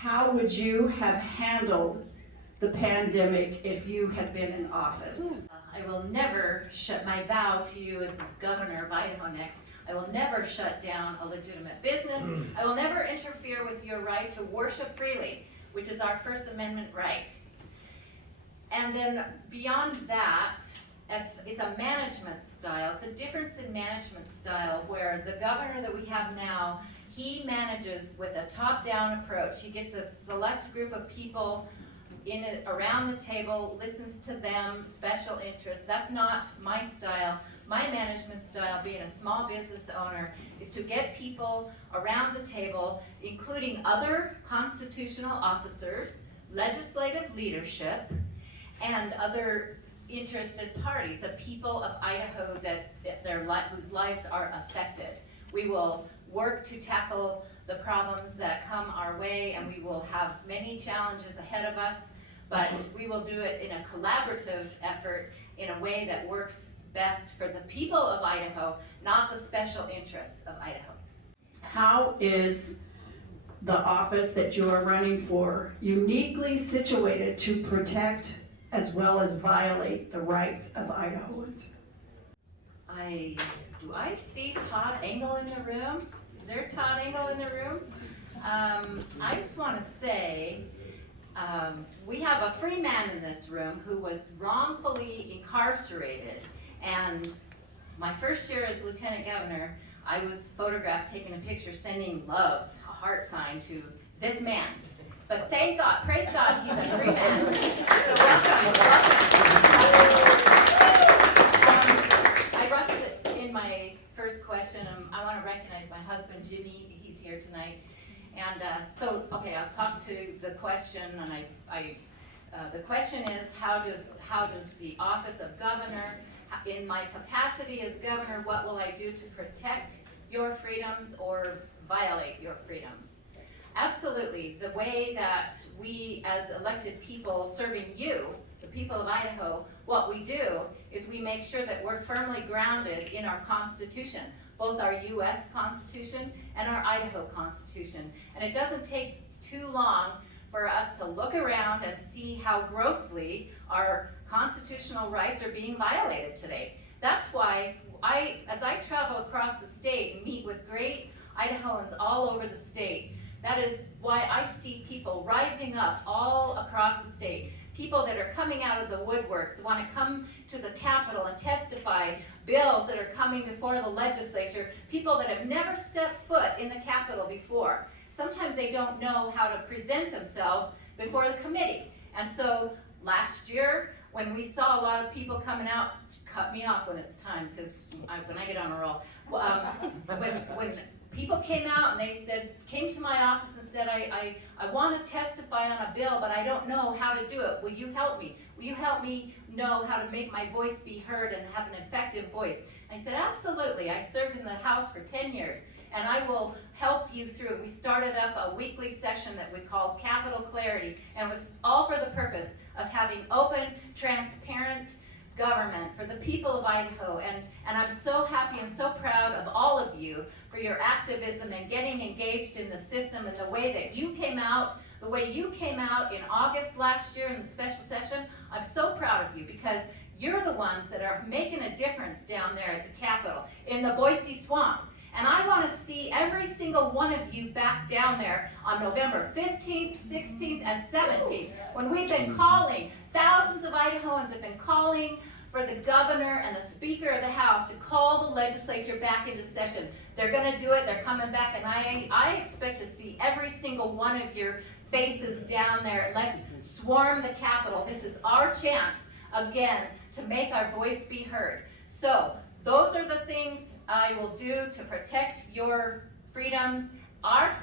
how would you have handled the pandemic if you had been in office? I will never my vow to you as governor of Idaho next, I will never shut down a legitimate business. I will never interfere with your right to worship freely, which is our First Amendment right. And then beyond that, it's a management style. It's a difference in management style where the governor that we have now, he manages with a top-down approach. He gets a select group of people around the table, listens to them, special interests. That's not my style. My management style, being a small business owner, is to get people around the table, including other constitutional officers, legislative leadership, and other interested parties, the people of Idaho whose lives are affected. We will work to tackle the problems that come our way, and we will have many challenges ahead of us, but we will do it in a collaborative effort in a way that works best for the people of Idaho, not the special interests of Idaho. How is the office that you are running for uniquely situated to protect as well as violate the rights of Idahoans? Do I see Todd Engel in the room? Is there Todd Engel in the room? I just want to say, we have a free man in this room who was wrongfully incarcerated, and my first year as lieutenant governor, I was photographed taking a picture sending love, a heart sign, to this man. But thank God, praise God, he's a free man. So I rushed it in my first question. I want to recognize my husband, Jimmy. He's here tonight. And okay, I'll talk to the question, and the question is, how does the office of governor, in my capacity as governor, what will I do to protect your freedoms or violate your freedoms? Absolutely. The way that we as elected people serving you, the people of Idaho, what we do is we make sure that we're firmly grounded in our Constitution, both our U.S. Constitution and our Idaho Constitution. And it doesn't take too long for us to look around and see how grossly our constitutional rights are being violated today. That's why as I travel across the state and meet with great Idahoans all over the state, that is why I see people rising up all across the state, people that are coming out of the woodworks, want to come to the Capitol and testify, bills that are coming before the legislature, people that have never stepped foot in the Capitol before. Sometimes they don't know how to present themselves before the committee. And so last year, when we saw a lot of people coming out, cut me off when it's time, because when I get on a roll, when people came out and they came to my office and said, I want to testify on a bill, but I don't know how to do it. Will you help me? Will you help me know how to make my voice be heard and have an effective voice? And I said, absolutely. I served in the House for 10 years, and I will help you through it. We started up a weekly session that we called Capital Clarity, and it was all for the purpose of having open, transparent government for the people of Idaho. And I'm so happy and so proud of all of you for your activism and getting engaged in the system and the way that you came out, the way you came out in August last year in the special session. I'm so proud of you because you're the ones that are making a difference down there at the Capitol in the Boise Swamp. And I want to see every single one of you back down there on November 15th, 16th, and 17th, when we've been calling, thousands of Idahoans have been calling for the governor and the Speaker of the House to call the legislature back into session. They're going to do it. They're coming back, and I expect to see every single one of your faces down there. Let's swarm the Capitol. This is our chance, again, to make our voice be heard. So those are the things I will do to protect your freedoms, our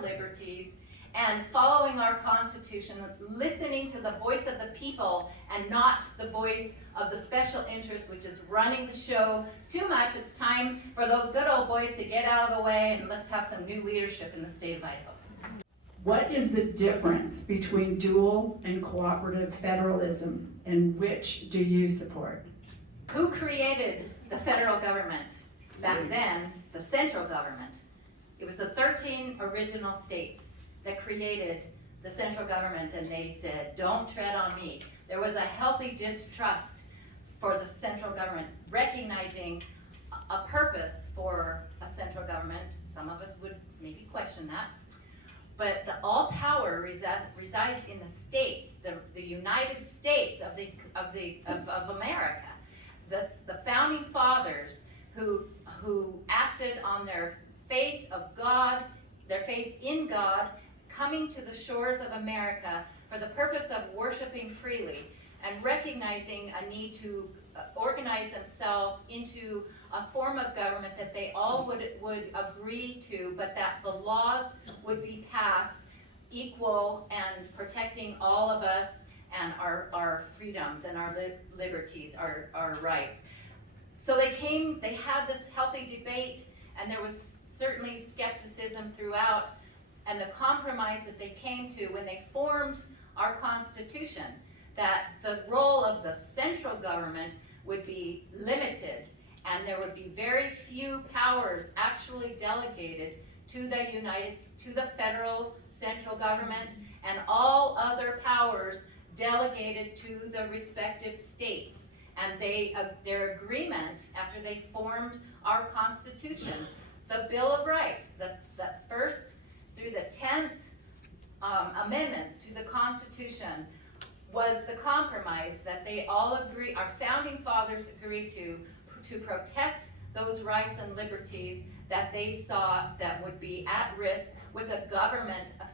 liberties, and following our Constitution, listening to the voice of the people and not the voice of the special interest, which is running the show too much. It's time for those good old boys to get out of the way, and let's have some new leadership in the state of Idaho. What is the difference between dual and cooperative federalism, and which do you support? Who created the federal government? Back then, the central government. It was the 13 original states. that created the central government, and they said, don't tread on me. There was a healthy distrust for the central government, recognizing a purpose for a central government. Some of us would maybe question that. But all power resides in the states, the United States of America. The founding fathers who acted on their faith of God, their faith in God, coming to the shores of America for the purpose of worshiping freely and recognizing a need to organize themselves into a form of government that they all would agree to, but that the laws would be passed equal and protecting all of us and our freedoms and our liberties, our rights. So they had this healthy debate, and there was certainly skepticism throughout, and the compromise that they came to when they formed our Constitution, that the role of the central government would be limited, and there would be very few powers actually delegated to the federal central government, and all other powers delegated to the respective states. And their agreement, after they formed our Constitution, the Bill of Rights, the first through the 10th amendments to the Constitution, was the compromise that they all agree, our founding fathers agreed to protect those rights and liberties that they saw that would be at risk with a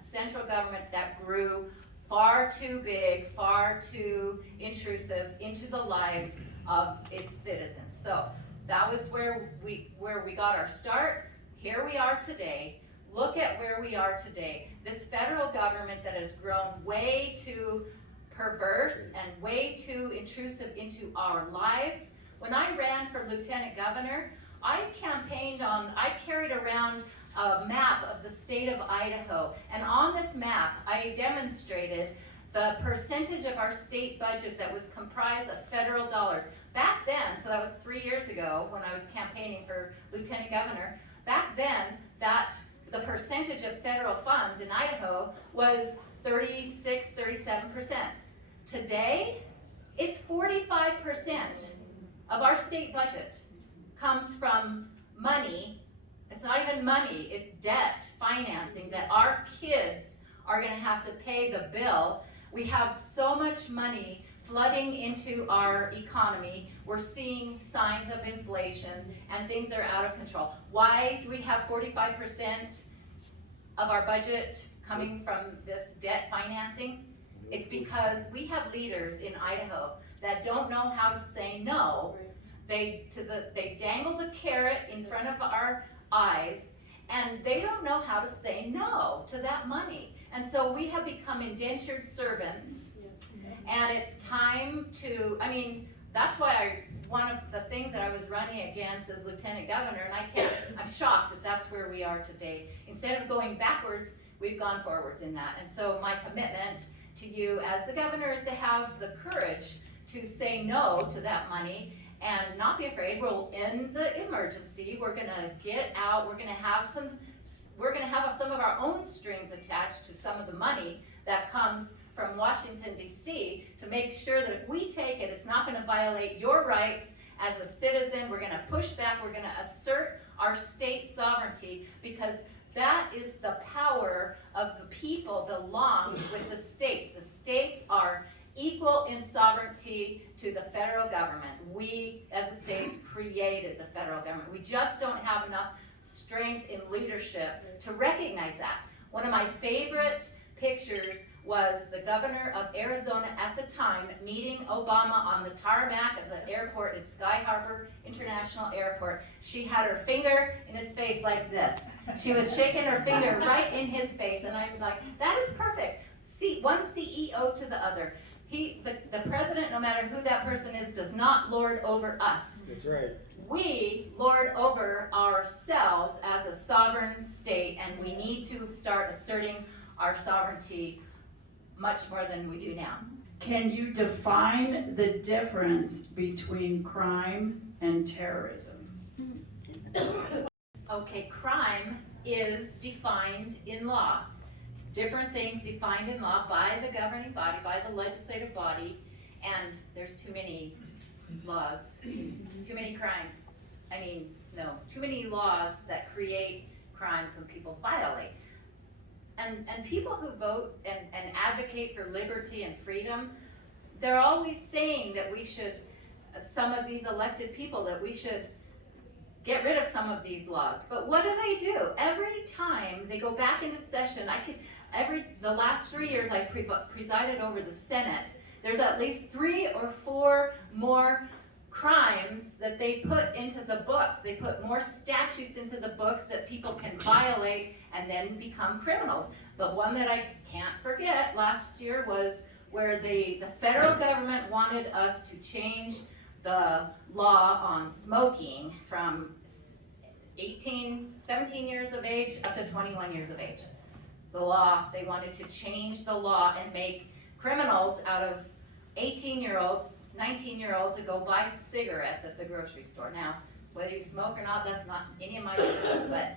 central government that grew far too big, far too intrusive into the lives of its citizens. So that was where we got our start. Here we are today. Look at where we are today. This federal government that has grown way too perverse and way too intrusive into our lives. When I ran for lieutenant governor, I carried around a map of the state of Idaho, and on this map I demonstrated the percentage of our state budget that was comprised of federal dollars. Back then, so that was 3 years ago when I was campaigning for lieutenant governor, back then the percentage of federal funds in Idaho was 36-37%. Today, it's 45% of our state budget comes from money. It's not even money, it's debt financing that our kids are going to have to pay the bill. We have so much money flooding into our economy. We're seeing signs of inflation and things are out of control. Why do we have 45% of our budget coming from this debt financing? It's because we have leaders in Idaho that don't know how to say no. They dangle the carrot in front of our eyes, and they don't know how to say no to that money. And so we have become indentured servants, and it's time to, that's why one of the things that I was running against as lieutenant governor, and I'm shocked that that's where we are today. Instead of going backwards, we've gone forwards in that. And so my commitment to you as the governor is to have the courage to say no to that money and not be afraid. We'll end the emergency. We're gonna get out. We're gonna have some of our own strings attached to some of the money that comes from Washington, D.C. to make sure that if we take it, it's not gonna violate your rights as a citizen. We're gonna push back. We're gonna assert our state sovereignty, because that is the power of the people belongs with the states. The states are equal in sovereignty to the federal government. We, as the states, created the federal government. We just don't have enough strength in leadership to recognize that. One of my favorite pictures was the governor of Arizona at the time meeting Obama on the tarmac of the airport at Sky Harbor International Airport. She had her finger in his face like this. She was shaking her finger right in his face, and I'm like, that is perfect. See, one CEO to the other. The president, no matter who that person is, does not lord over us. That's right. We lord over ourselves as a sovereign state, and we need to start asserting our sovereignty much more than we do now. Can you define the difference between crime and terrorism? Okay, crime is defined in law. different things defined in law by the governing body, by the legislative body, and there's too many laws, too many crimes. I mean, no, too many laws that create crimes when people violate. And people who vote and advocate for liberty and freedom, they're always saying that we should, some of these elected people, that we should get rid of some of these laws. But what do? Every time they go back into session, the last 3 years I presided over the Senate, there's at least 3 or 4 more crimes that they put into the books. They put more statutes into the books that people can violate and then become criminals. The one that I can't forget last year was where the federal government wanted us to change the law on smoking from 17 years of age up to 21 years of age. The law, they wanted to change the law and make criminals out of 18-year-olds, 19-year-olds that go buy cigarettes at the grocery store. Now, whether you smoke or not, that's not any of my business, but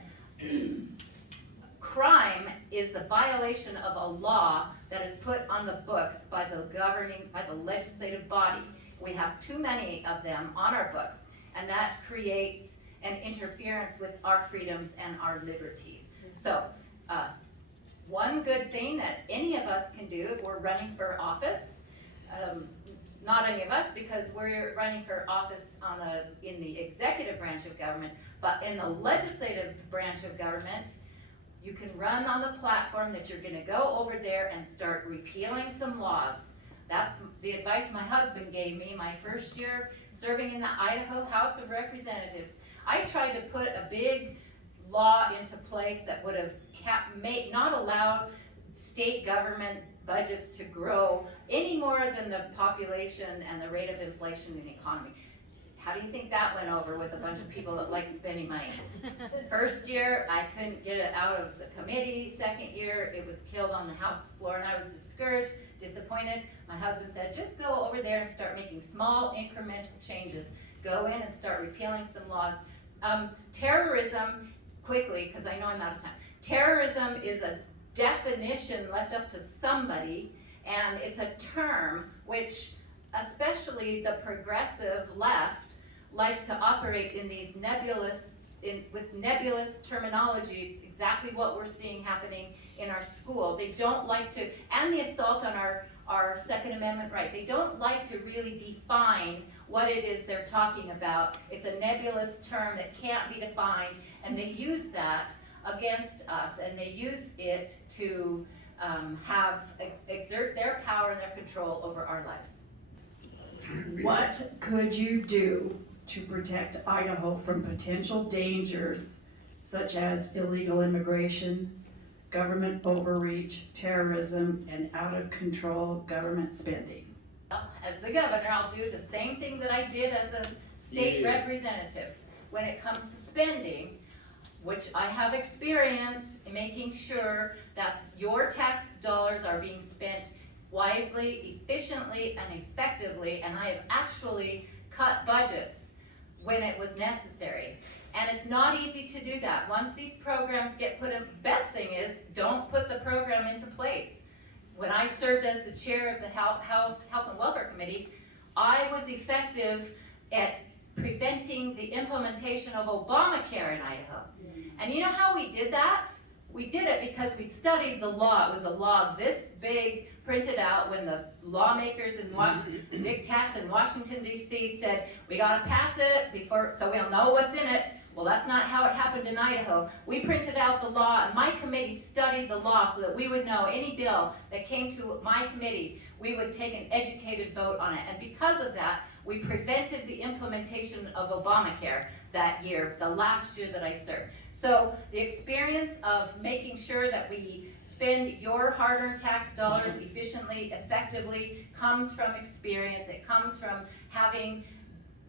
crime is the violation of a law that is put on the books by the legislative body. We have too many of them on our books, and that creates an interference with our freedoms and our liberties. So, one good thing that any of us can do if we're running for office, not any of us, because we're running for office in the executive branch of government, but in the legislative branch of government, you can run on the platform that you're going to go over there and start repealing some laws. That's the advice my husband gave me my first year serving in the Idaho House of Representatives. I tried to put a big law into place that would have not allowed state government budgets to grow any more than the population and the rate of inflation in the economy. How do you think that went over with a bunch of people that like spending money? First year, I couldn't get it out of the committee. Second year, it was killed on the House floor, and I was discouraged, disappointed. My husband said, just go over there and start making small incremental changes. Go in and start repealing some laws. Terrorism, quickly, because I know I'm out of time. Terrorism is a definition left up to somebody, and it's a term which especially the progressive left likes to operate in these with nebulous terminologies, exactly what we're seeing happening in our school. They don't like to, and the assault on our Second Amendment right, they don't like to really define what it is they're talking about. It's a nebulous term that can't be defined, and they use that against us, and they use it to exert their power and their control over our lives. What could you do to protect Idaho from potential dangers such as illegal immigration, government overreach, terrorism, and out-of-control government spending? Well, as the governor, I'll do the same thing that I did as a state representative. When it comes to spending, which I have experience in making sure that your tax dollars are being spent wisely, efficiently, and effectively, and I have actually cut budgets when it was necessary. And it's not easy to do that. Once these programs get put in, best thing is don't put the program into place. When I served as the chair of the House Health and Welfare Committee, I was effective at preventing the implementation of Obamacare in Idaho. And you know how we did that? We did it because we studied the law. It was a law this big, printed out when the lawmakers in big techs in Washington, D.C. said, we gotta pass it so we'll know what's in it. Well, that's not how it happened in Idaho. We printed out the law, and my committee studied the law so that we would know any bill that came to my committee, we would take an educated vote on it. And because of that, we prevented the implementation of Obamacare that year, the last year that I served. So the experience of making sure that we spend your hard-earned tax dollars efficiently, effectively, comes from experience. It comes from having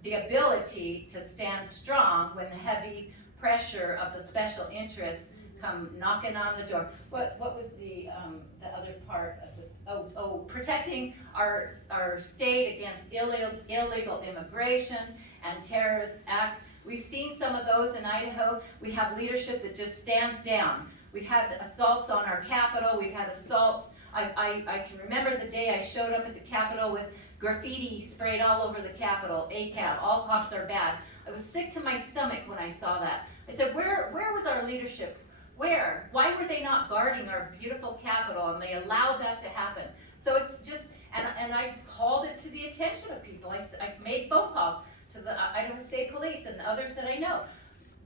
the ability to stand strong when the heavy pressure of the special interests come knocking on the door. What was the other part of the, protecting our state against illegal immigration and terrorist acts. We've seen some of those in Idaho. We have leadership that just stands down. We've had assaults on our Capitol. We've had assaults. I can remember the day I showed up at the Capitol with graffiti sprayed all over the Capitol, ACAB, all cops are bad. I was sick to my stomach when I saw that. I said, where was our leadership? Where? Why were they not guarding our beautiful Capitol? And they allowed that to happen. So it's just, and I called it to the attention of people. I made phone calls to the Idaho State Police and others that I know.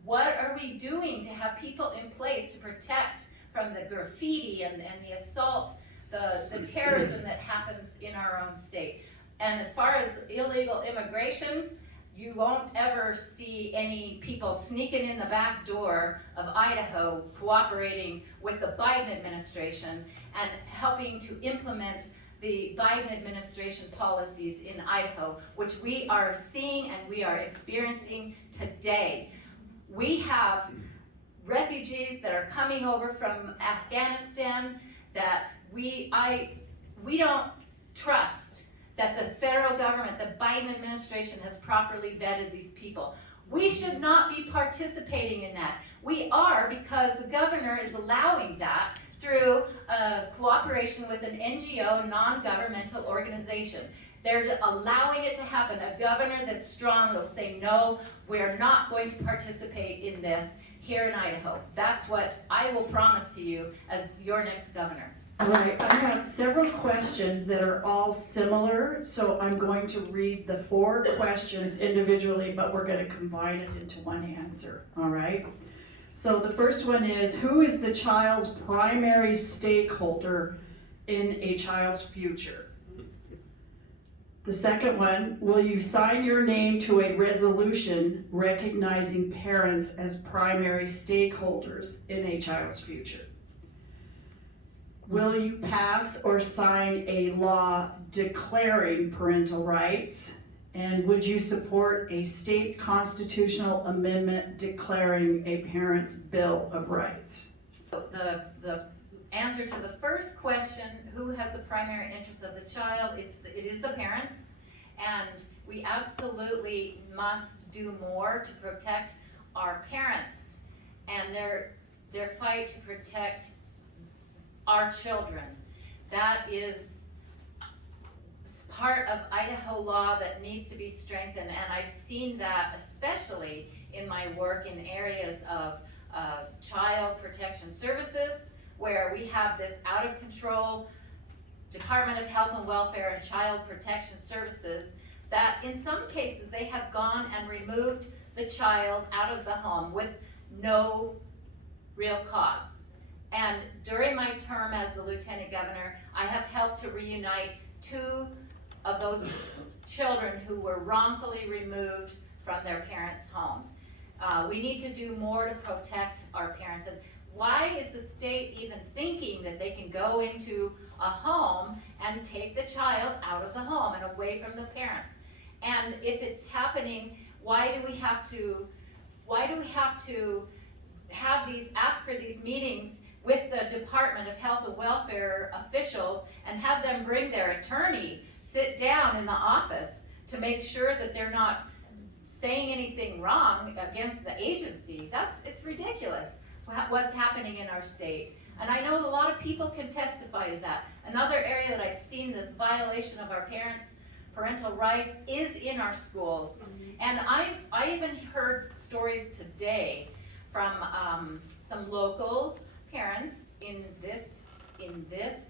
What are we doing to have people in place to protect from the graffiti and the assault, the terrorism that happens in our own state? And as far as illegal immigration, you won't ever see any people sneaking in the back door of Idaho cooperating with the Biden administration and helping to implement the Biden administration policies in Idaho, which we are seeing and we are experiencing today. We have refugees that are coming over from Afghanistan that we don't trust that the federal government, the Biden administration has properly vetted these people. We should not be participating in that. We are, because the governor is allowing that through cooperation with an NGO, non-governmental organization. They're allowing it to happen. A governor that's strong will say, no, we're not going to participate in this here in Idaho. That's what I will promise to you as your next governor. All right, I have several questions that are all similar, so I'm going to read the 4 questions individually, but we're going to combine it into one answer, all right? So the first one is, who is the child's primary stakeholder in a child's future? The second one, will you sign your name to a resolution recognizing parents as primary stakeholders in a child's future? Will you pass or sign a law declaring parental rights? And would you support a state constitutional amendment declaring a parent's Bill of Rights? The answer to the first question, who has the primary interest of the child, it is the parents. And we absolutely must do more to protect our parents and their fight to protect our children. That is part of Idaho law that needs to be strengthened, and I've seen that especially in my work in areas of child protection services, where we have this out of control Department of Health and Welfare and Child Protection Services that in some cases they have gone and removed the child out of the home with no real cause. And during my term as the Lieutenant Governor, I have helped to reunite 2 of those children who were wrongfully removed from their parents' homes. We need to do more to protect our parents. And why is the state even thinking that they can go into a home and take the child out of the home and away from the parents? And if it's happening, why do we have to ask for these meetings with the Department of Health and Welfare officials and have them bring their attorney sit down in the office to make sure that they're not saying anything wrong against the agency? It's ridiculous what's happening in our state. And I know a lot of people can testify to that. Another area that I've seen this violation of our parents' parental rights is in our schools. And I even heard stories today from some local parents in this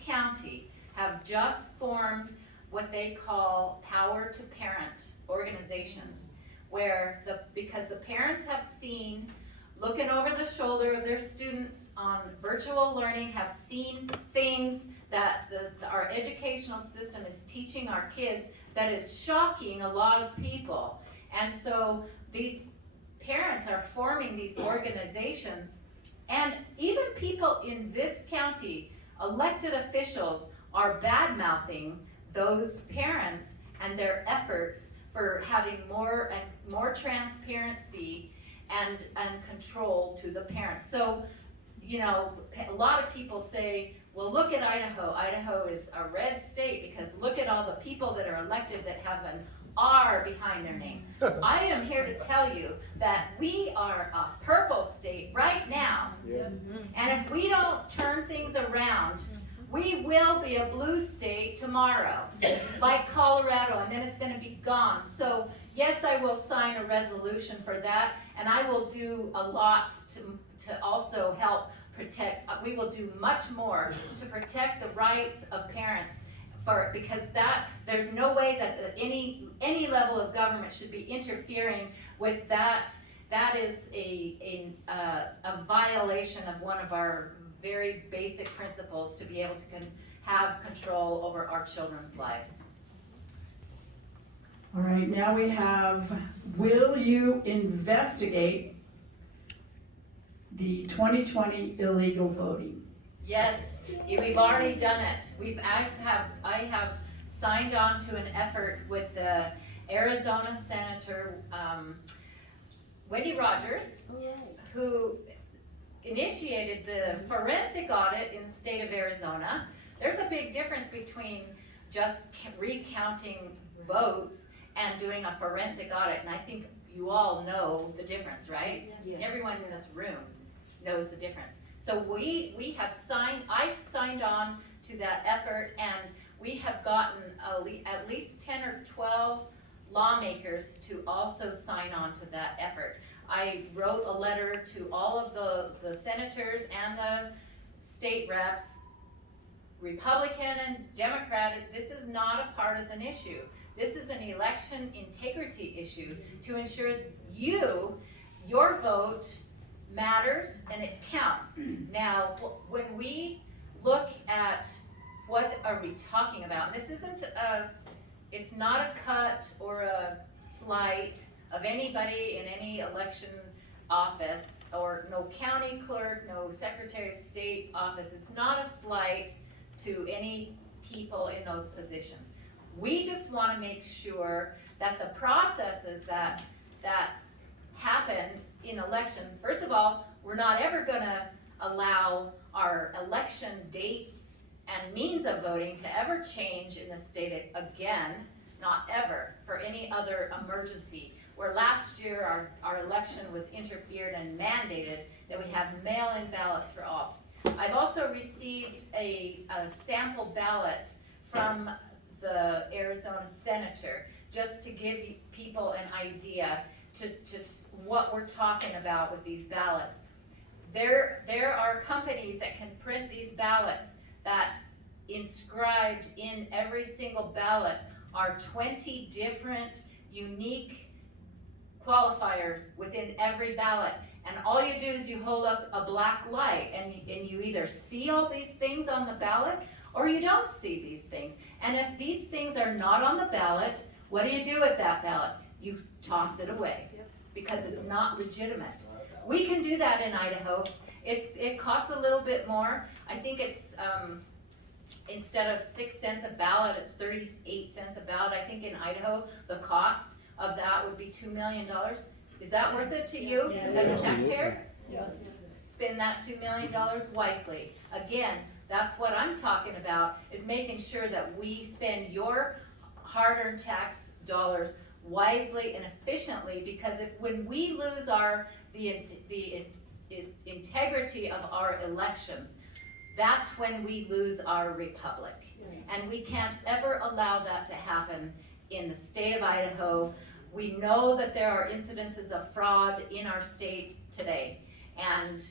county have just formed what they call power to parent organizations, where because the parents have seen, looking over the shoulder of their students on virtual learning, have seen things that our educational system is teaching our kids that is shocking a lot of people. And so these parents are forming these organizations, and even people in this county, elected officials, are bad-mouthing those parents and their efforts for having more transparency and control to the parents. So, you know, a lot of people say, well, look at Idaho. Idaho is a red state because look at all the people that are elected that have an R behind their name. I am here to tell you that we are a purple state right now. And if we don't turn things around, we will be a blue state tomorrow, like Colorado, and then it's going to be gone. So yes, I will sign a resolution for that, and I will do a lot to also help protect, we will do much more to protect the rights of parents, because there's no way that any level of government should be interfering with that. That is a violation of one of our very basic principles, to be able to have control over our children's lives. All right, now we have, will you investigate the 2020 illegal voting? Yes, we've already done it. I have signed on to an effort with the Arizona Senator Wendy Rogers, who initiated the forensic audit in the state of Arizona. There's a big difference between just recounting votes and doing a forensic audit, and I think you all know the difference, right? Yes. Everyone in this room knows the difference. So I signed on to that effort, and we have gotten at least 10 or 12 lawmakers to also sign on to that effort. I wrote a letter to all of the senators and the state reps, Republican and Democratic. This is not a partisan issue. This is an election integrity issue to ensure your vote matters and it counts. Now, when we look at what are we talking about, and this isn't it's not a cut or a slight of anybody in any election office, or no county clerk, no secretary of state office. It's not a slight to any people in those positions. We just want to make sure that the processes that happen in election, first of all, we're not ever going to allow our election dates and means of voting to ever change in the state again, not ever, for any other emergency. Where last year our election was interfered and mandated that we have mail-in ballots for all. I've also received a sample ballot from the Arizona senator, just to give people an idea to what we're talking about with these ballots. There are companies that can print these ballots that inscribed in every single ballot are 20 different unique qualifiers within every ballot. And all you do is you hold up a black light, and you either see all these things on the ballot or you don't see these things. And if these things are not on the ballot, what do you do with that ballot? You toss it away, because it's not legitimate. We can do that in Idaho. It costs a little bit more. I think it's instead of 6 cents a ballot, it's 38 cents a ballot. I think in Idaho the cost of that would be $2 million. Is that worth it to you as a taxpayer? Yes. Spend that $2 million wisely. Again, that's what I'm talking about, is making sure that we spend your hard-earned tax dollars wisely and efficiently, because when we lose the integrity of our elections, that's when we lose our republic. And we can't ever allow that to happen in the state of Idaho. We know that there are incidences of fraud in our state today, and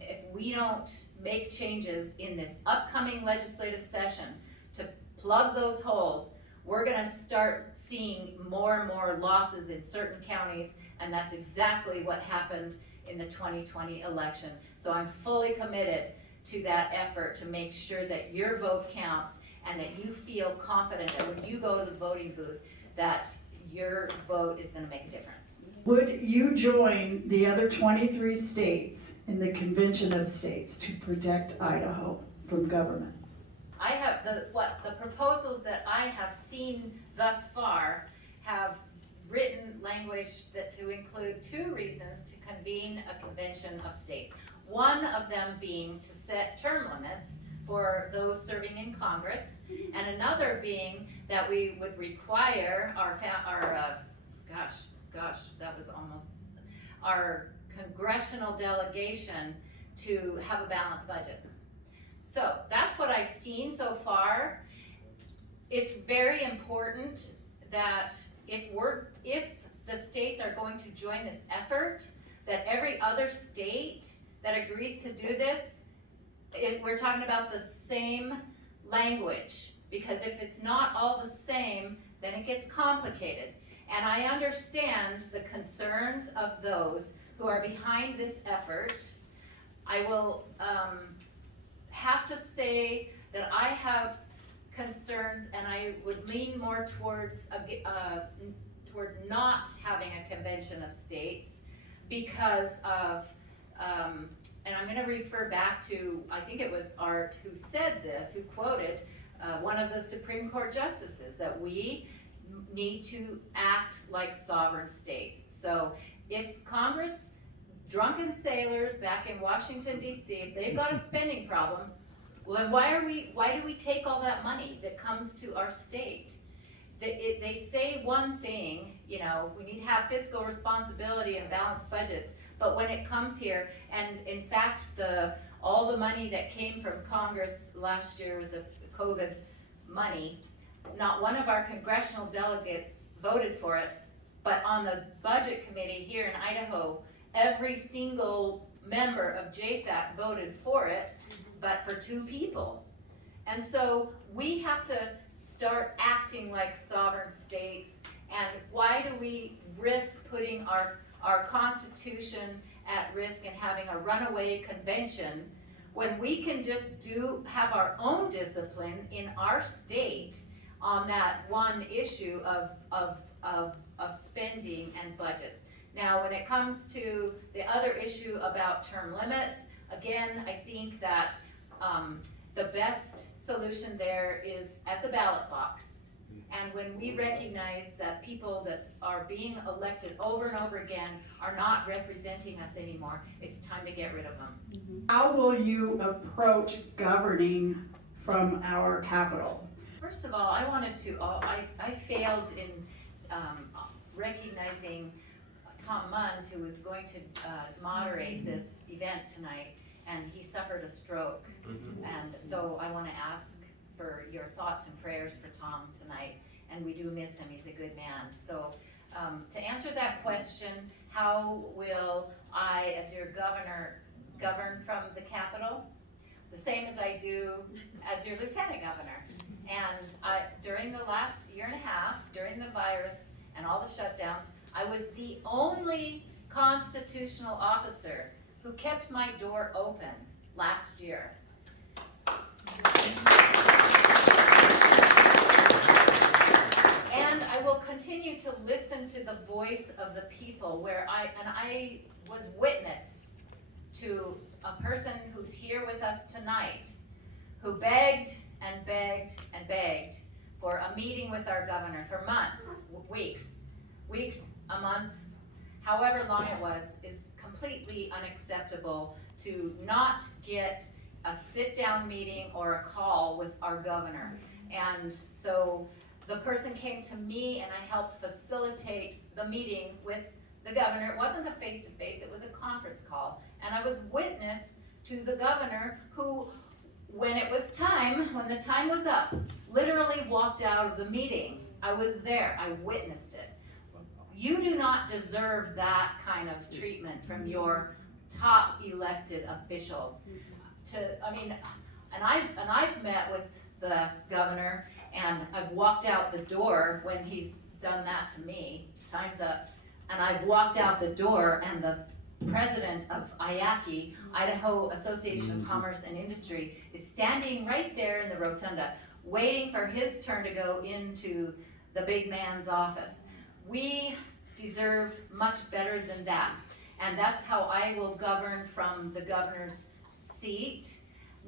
if we don't make changes in this upcoming legislative session to plug those holes, we're going to start seeing more and more losses in certain counties, and that's exactly what happened in the 2020 election. So I'm fully committed to that effort to make sure that your vote counts, and that you feel confident that when you go to the voting booth, that your vote is going to make a difference. Would you join the other 23 states in the Convention of States to protect Idaho from government? I have the proposals that I have seen thus far have written language that to include 2 reasons to convene a convention of states. One of them being to set term limits for those serving in Congress, and another being that we would require our congressional delegation to have a balanced budget. So that's what I've seen so far. It's very important that if the states are going to join this effort, that every other state that agrees to do this, we're talking about the same language, because if it's not all the same, then it gets complicated. And I understand the concerns of those who are behind this effort. I will have to say that I have concerns, and I would lean more towards not having a convention of states because of, and I'm going to refer back to, I think it was Art who said this, who quoted one of the Supreme Court justices, that we need to act like sovereign states. So if Congress, drunken sailors back in Washington, D.C., if they've got a spending problem, well then why do we take all that money that comes to our state? They say one thing, you know, we need to have fiscal responsibility and balanced budgets, but when it comes here, and in fact, all the money that came from Congress last year, the COVID money, not one of our congressional delegates voted for it, but on the budget committee here in Idaho, every single member of JFAC voted for it, but for 2 people. And so we have to start acting like sovereign states. And why do we risk putting our Constitution at risk and having a runaway convention when we can just have our own discipline in our state on that one issue of spending and budgets? Now, when it comes to the other issue about term limits, again, I think that the best solution there is at the ballot box. And when we recognize that people that are being elected over and over again are not representing us anymore, it's time to get rid of them. How will you approach governing from our capital? First of all, I failed in recognizing Tom Munns, who was going to moderate this event tonight, and he suffered a stroke. And so I want to ask for your thoughts and prayers for Tom tonight, and we do miss him. He's a good man. So to answer that question, how will I, as your governor, govern from the Capitol? The same as I do as your lieutenant governor. And during the last year and a half, during the virus and all the shutdowns, I was the only constitutional officer who kept my door open last year. And I will continue to listen to the voice of the people I was witness to a person who's here with us tonight who begged and begged and begged for a meeting with our governor for months, weeks, a month, however long it was, is completely unacceptable to not get a sit-down meeting or a call with our governor. And so the person came to me and I helped facilitate the meeting with the governor. It wasn't a face-to-face, it was a conference call. And I was witness to the governor who, when the time was up, literally walked out of the meeting. I was there, I witnessed it. You do not deserve that kind of treatment from your top elected officials. And I've met with the governor, and I've walked out the door when he's done that to me. Time's up. And I've walked out the door, and the president of IACI, Idaho Association of Commerce and Industry, is standing right there in the rotunda, waiting for his turn to go into the big man's office. We deserve much better than that. And that's how I will govern from the governor's seat.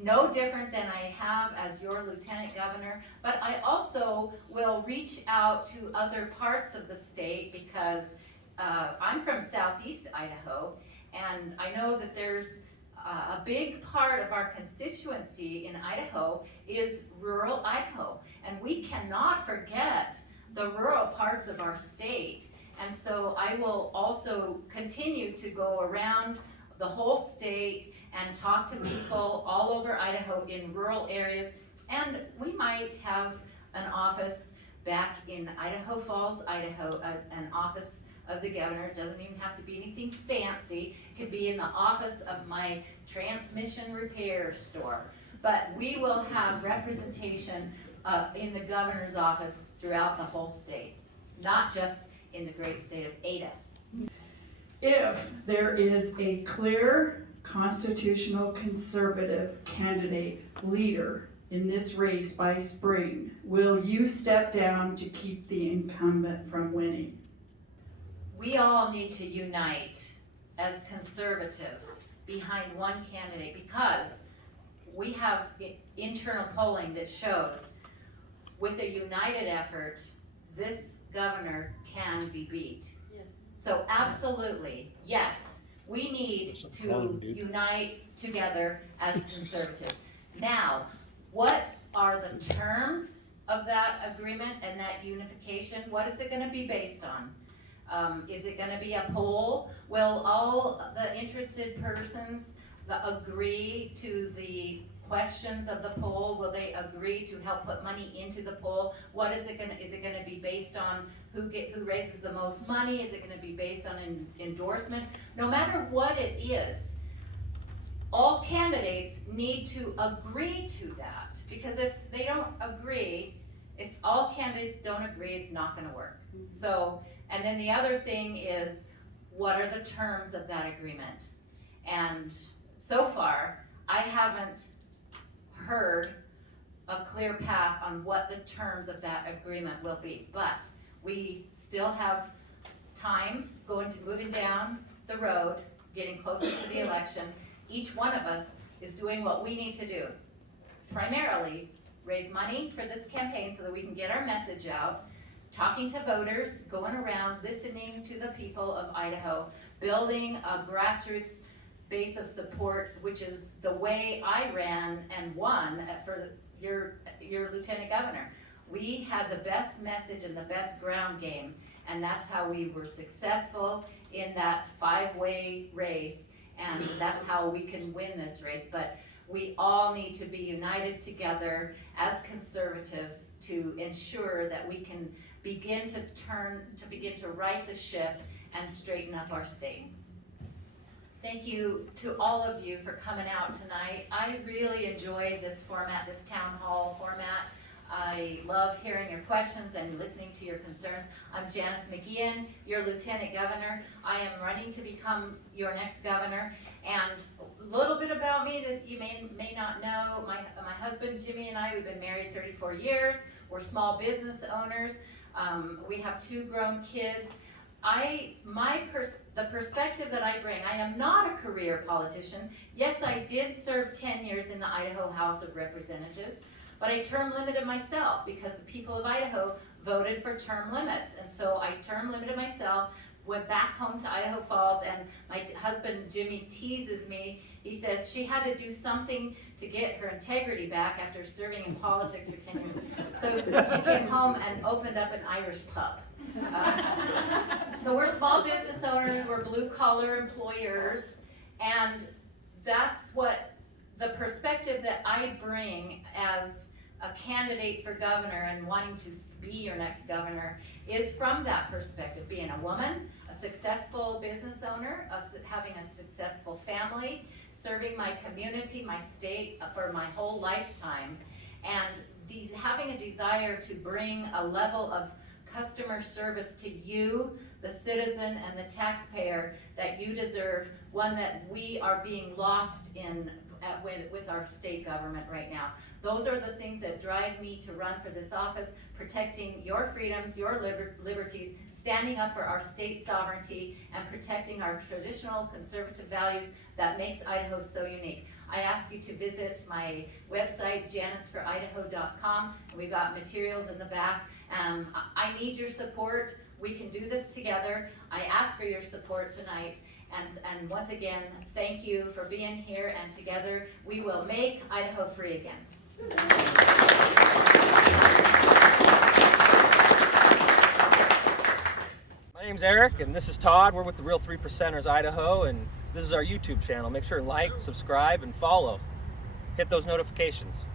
No different than I have as your lieutenant governor, but I also will reach out to other parts of the state because I'm from southeast Idaho, and I know that there's a big part of our constituency in Idaho is rural Idaho. And we cannot forget the rural parts of our state. And so I will also continue to go around the whole state and talk to people all over Idaho in rural areas. And we might have an office back in Idaho Falls, Idaho, an office of the governor. It doesn't even have to be anything fancy. It could be in the office of my transmission repair store. But we will have representation in the governor's office throughout the whole state, not just in the great state of Ada. If there is a clear constitutional conservative candidate leader in this race by spring, will you step down to keep the incumbent from winning? We all need to unite as conservatives behind one candidate, because we have internal polling that shows with a united effort, this governor can be beat. Yes. So absolutely, yes, we need to unite together as conservatives. Now, what are the terms of that agreement and that unification? What is it gonna be based on? Is it gonna be a poll? Will all the interested persons agree to the questions of the poll? Will they agree to help put money into the poll? What is it gonna be based on who raises the most money? Is it gonna be based on endorsement? No matter what it is, all candidates need to agree to that, because if they don't agree, if all candidates don't agree, it's not gonna work. So, and then the other thing is, what are the terms of that agreement? And so far, I haven't heard a clear path on what the terms of that agreement will be, but we still have time moving down the road, getting closer to the election. Each one of us is doing what we need to do. Primarily, raise money for this campaign so that we can get our message out, talking to voters, going around, listening to the people of Idaho, building a grassroots base of support, which is the way I ran and won for your lieutenant governor. We had the best message and the best ground game, and that's how we were successful in that 5-way race, and that's how we can win this race. But we all need to be united together as conservatives to ensure that we can begin to right the ship and straighten up our state. Thank you to all of you for coming out tonight. I really enjoy this format, this town hall format. I love hearing your questions and listening to your concerns. I'm Janice McGeachin, your lieutenant governor. I am running to become your next governor. And a little bit about me that you may not know, my husband Jimmy and I, we've been married 34 years. We're small business owners. We have 2 grown kids. The perspective that I bring, I am not a career politician. Yes, I did serve 10 years in the Idaho House of Representatives, but I term limited myself because the people of Idaho voted for term limits. And so I term limited myself, went back home to Idaho Falls, and my husband Jimmy teases me. He says she had to do something to get her integrity back after serving in politics for 10 years. So she came home and opened up an Irish pub. So we're small business owners, we're blue collar employers, and that's what the perspective that I bring as a candidate for governor and wanting to be your next governor is from that perspective, being a woman, a successful business owner, having a successful family, serving my community, my state for my whole lifetime, and having a desire to bring a level of customer service to you, the citizen and the taxpayer that you deserve, one that we are being lost in with our state government right now. Those are the things that drive me to run for this office, protecting your freedoms, your liberties, standing up for our state sovereignty, and protecting our traditional conservative values that makes Idaho so unique. I ask you to visit my website, janiceforidaho.com. We've got materials in the back. I need your support. We can do this together. I ask for your support tonight. And once again, thank you for being here, and together we will make Idaho free again. My name's Eric, and this is Todd. We're with the Real 3%ers Idaho, and this is our YouTube channel. Make sure and like, subscribe, and follow. Hit those notifications.